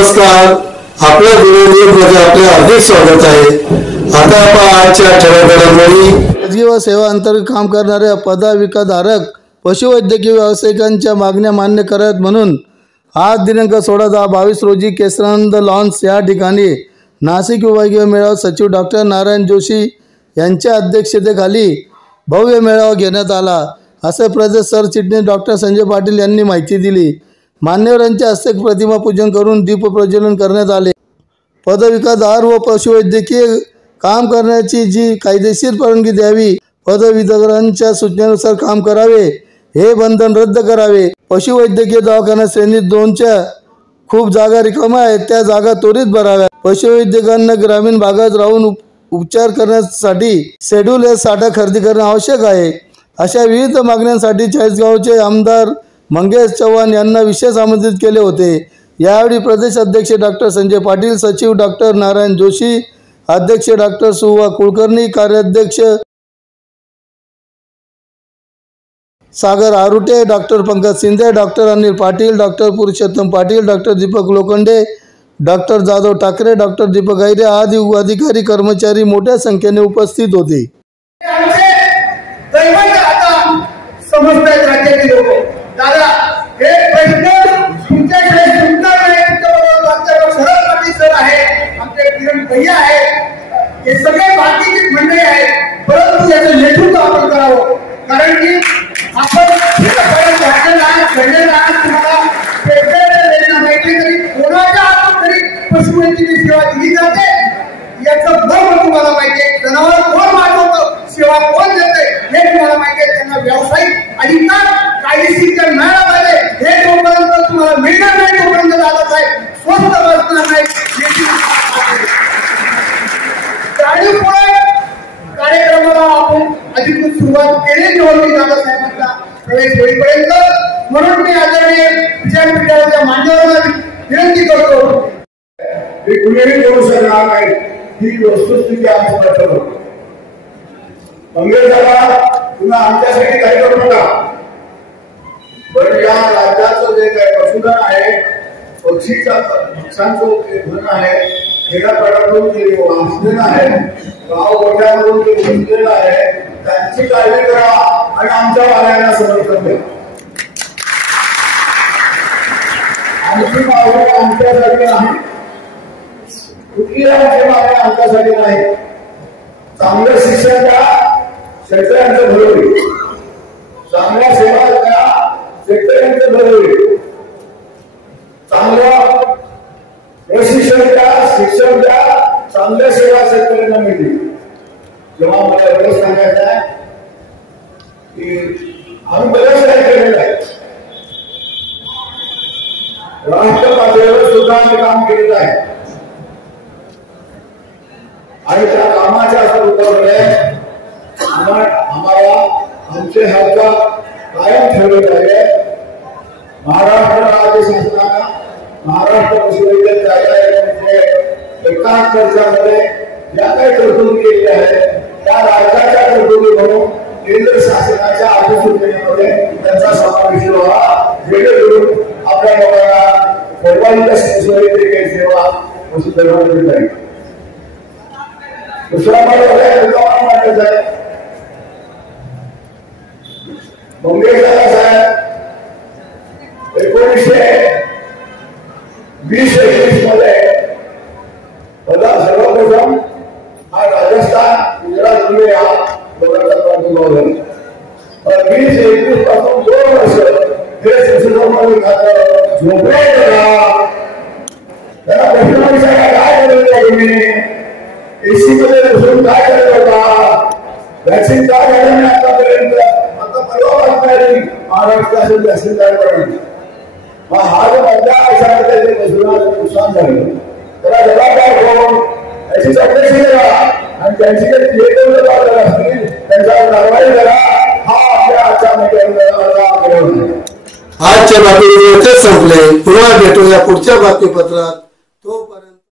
नमस्कार, आपल्या न्यूजमध्ये आपले हार्दिक स्वागत आहे। आता आपण आजच्या ठळक घडामोडी। खाजगी व सेवा अंतर्गत काम करणाऱ्या पदविकाधारक पशुवैद्यकीय व्यावसायिकांच्या मागण्या मान्य करत म्हणून आज दिनांक 16/10/22 रोजी केसरानंद लॉन्स या ठिकाणी नाशिक विभागीय मेळावा सचिव डॉक्टर नारायण जोशी यांच्या अध्यक्षतेखाली भव्य मेळावा घेण्यात आला, असे प्रदेश सरचिटणीस डॉक्टर संजय पाटील यांनी माहिती दिली। मान्यवरांच्या हस्ते प्रतिमा पूजन करून दीप प्रज्वलन करण्यात आले। पदविकाधारक व पशुवैद्यकीय काम करण्याची जी कायदेशीर परवानगी द्यावी, पदवीधरांच्या सूचनेनुसार काम करावे, हे बंधन रद्द करावे। पशुवैद्यकीय दवाखाना श्रेणी 2च्या खूप जागा रिकाम्या आहेत, त्या जागा त्वरित भराव्या। पशुवैद्यकांना ग्रामीण भागात राहून उपचार करण्यासाठी शेड्यूल एस साठा खरेदी करणे आवश्यक आहे। अशा विविध मागण्यांसाठी चाळीसगावचे आमदार मंगेश चव्हाण यांना विशेष आमंत्रित केले होते। यावेळी प्रदेश अध्यक्ष डॉक्टर संजय पाटील, सचिव डॉक्टर नारायण जोशी, अध्यक्ष डॉक्टर सुवा कुलकर्णी, कार्याध्यक्ष Sagar Arute, doctor Pankaj Shinde, doctor Anil Patil, doctor Purushottam Patil, doctor Deepak Lokhande, doctor Jadhav Thackeray, doctor Deepak Gayre आदी अधिकारी कर्मचारी मोठ्या संख्येने उपस्थित होते। दादा हे प्रश्न तुमच्याकडे सुटणार नाही, तुमच्याबरोबर आमच्याबरोबर सरळ पाटील सर आहे, आमचे किरण भैया आहेत, हे सगळे बाकीचे मंडळी आहेत, परंतु याचं नेतृत्व आपण करावं। कारण की आपण कोणाच्या हातून तरी पशुवैद्यकीय सेवा दिली जाते, याचं बळ तुम्हाला माहिती आहे। जनावर कोण वाढवतं, सेवा कोण देते हे तुम्हाला माहिती आहे। त्यांना व्यावसायिक अधिकार कायदेशीर मिळाला पाहिजे, हे जोपर्यंत तुम्हाला मिळणार नाही तोपर्यंत दादासाहेब स्वस्त बसणार नाही। जाणीवपूर्वक कार्यक्रमाला आपण अधिकृत सुरुवात केली होती दादासाहेबांचा प्रवेश होईपर्यंत, म्हणून मी आदरणीय विद्यापीठाच्या मान्यवरांना विनंती करतो, हे कुणीही करू शकणार नाही, ही वस्तुस्थिती आम्ही पाठवतो। मंगेशला पुन्हा आमच्यासाठी काही करू नका, पण या राज्याचं जे काही पशुधन आहे, पक्षांचं जे धन आहे, खेड्यापाड्यातून जे वाचलेलं आहे, गाव गोठ्यामधून जे गुंतलेलं आहे, त्यांची काळजी करा आणि आमच्या मागण्यांना समर्थन द्या। आमची मागणी आमच्यासाठी नाही, कुठली आमची मागणी आमच्यासाठी नाही। चांगलं शिक्षण द्या, शेतकऱ्यांचं भलं होईल, चांगल्या सेवा द्या, शेतकऱ्यांचं भलं होईल, चांगलं प्रशिक्षण द्या, शिक्षण द्या, चांगल्या सेवा शेतकऱ्यांना मिळतील। जेव्हा मला एवढं सांगायचं आहे की आम्ही बरेच काही केलेलं आहे, राष्ट्र पातळीवर सुद्धा आम्ही काम केलेलं आहे आणि त्या कामाच्या स्वरूपामध्ये आम्हाला आमचे हातचा कायम ठेवले पाहिजे। महाराष्ट्र राज्य शासनाने महाराष्ट्र पशुवैद्यक कायद्यामध्ये 71 ज्या काही तरतुदी केलेल्या आहेत, त्या राज्याच्या तरतुदी म्हणून केंद्र शासनाच्या अधिसूचनेमध्ये त्यांचा समावेश व्हावा, जेणेकरून आपल्या लोकांना सर्वांच्या पशुवैद्यकीय सेवा पशुधनाला मिळत आहे। दुसरा मार्ग आहे मंगेशला साहेब 1920-21 मध्ये सर्वप्रथम हा राजस्थान गुजरात मध्ये हा रोगाचा प्रादुर्भाव झाला। 20-21 पासून 2 वर्ष हे संशोधन खातं झोपडे त्याला प्रश्न विचारला, काय करत होता तुम्ही, एसी मध्ये बसून काय करत होता, वॅक्सिन का झालं नाही आतापर्यंत, आता परवा बातम्या आली महाराष्ट्रातील वॅक्सिन काय करणार, हा जो मधल्या आयुष्यामध्ये नुकसान झालं त्याला जबाबदार होऊन त्याची चौकशी करा आणि त्यांची जे थिएटर असतील त्यांच्यावर कारवाई करा। हा आपल्या आजच्या आजच्या बातमीपत्र संपले, पुन्हा भेटूया पुढच्या बातमीपत्रात।